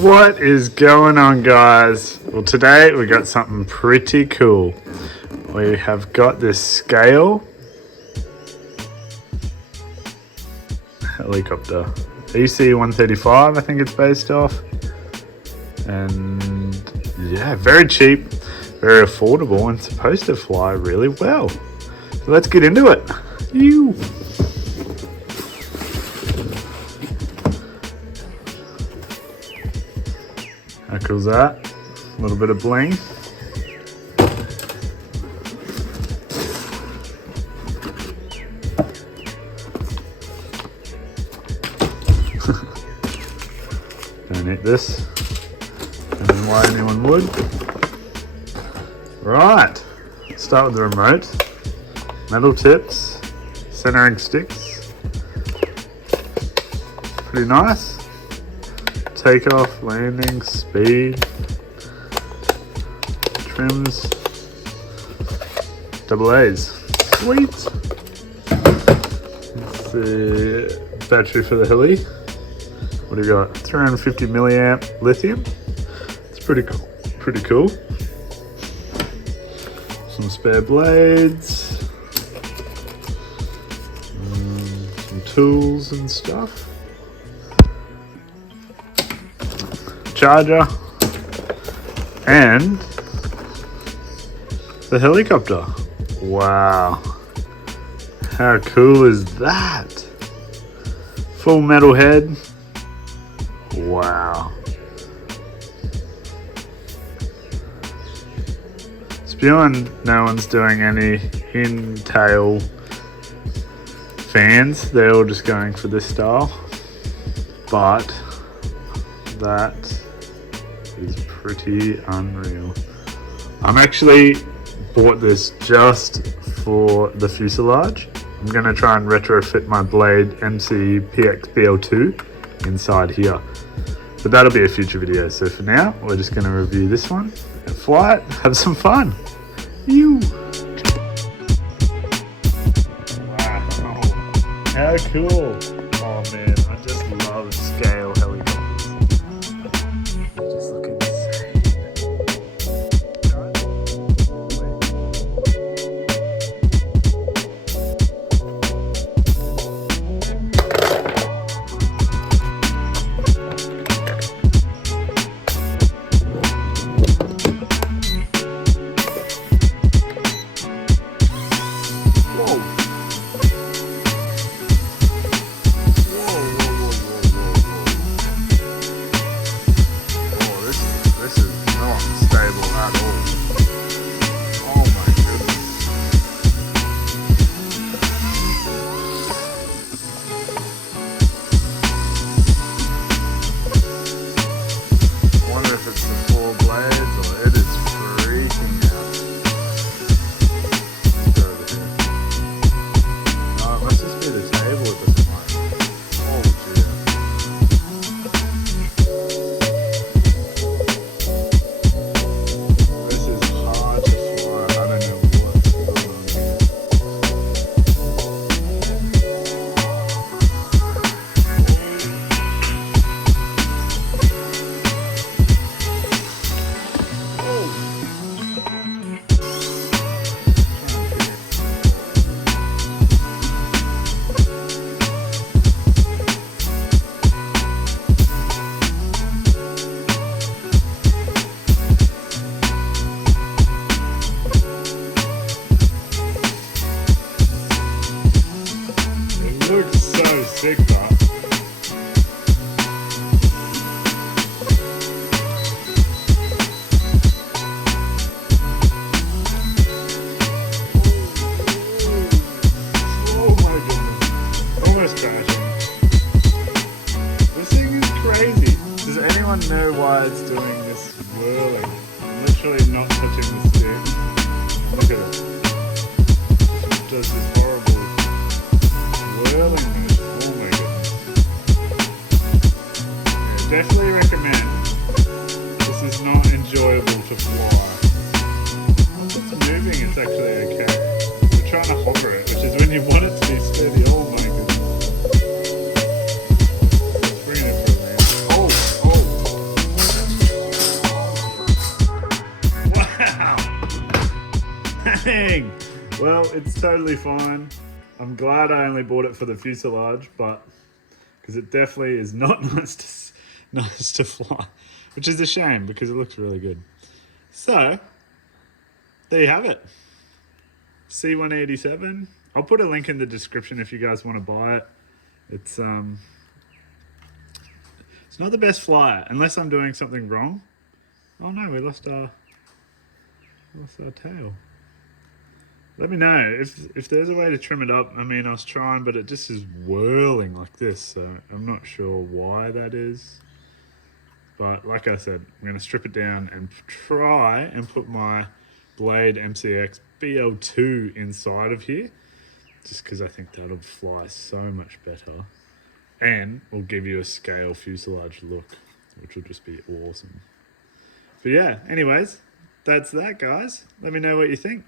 What is going on, guys? Well, today we got something pretty cool. We have got this scale helicopter, EC-135 I think it's based off, and yeah, very cheap, very affordable, and supposed to fly really well. So let's get into it. Ew. How cool is that? A little bit of bling. Don't eat this. And then why anyone would. Right. Let's start with the remote. Metal tips. Centering sticks. Pretty nice. Takeoff, landing, speed. Trims. Double A's. Sweet. It's the battery for the heli. What do you got? 350 milliamp lithium. It's pretty cool. Pretty cool. Some spare blades. Some tools and stuff. Charger. And the helicopter. Wow. How cool is that? Full metal head. Wow. Spewing, no one's doing any in-tail fans. They're all just going for this style. But that is pretty unreal. I'm actually bought this just for the fuselage. I'm going to try and retrofit my Blade MC PX BL2 inside here. But that'll be a future video. So for now, we're just going to review this one and fly it, have some fun. Ew. Wow. How cool. Oh man, I just love scale helicopters. They just look insane. Looks so sick, though. Oh my goodness. Almost crashing. This thing is crazy. Does anyone know why it's doing this whirling? I'm literally not touching the stick. Look at it. It does this horrible whirling motion. Oh my goodness. Yeah, definitely recommend. This is not enjoyable to fly. Once it's moving, it's actually okay. We're trying to hover it, which is when you want it to be steady. Oh my goodness. Let's bring it for a land. Oh, oh. it's totally fine. I'm glad I only bought it for the fuselage, but because it definitely is not nice to fly, which is a shame because it looks really good. So there you have it. C187. I'll put a link in the description if you guys want to buy it. It's not the best flyer unless I'm doing something wrong. Oh no, we lost our tail. Let me know if there's a way to trim it up. I mean, I was trying, but it just is whirling like this, so I'm not sure why that is. But like I said, I'm going to strip it down and try and put my Blade MCX BL2 inside of here, just because I think that'll fly so much better and will give you a scale fuselage look, which will just be awesome. But yeah, anyways, that's that, guys. Let me know what you think.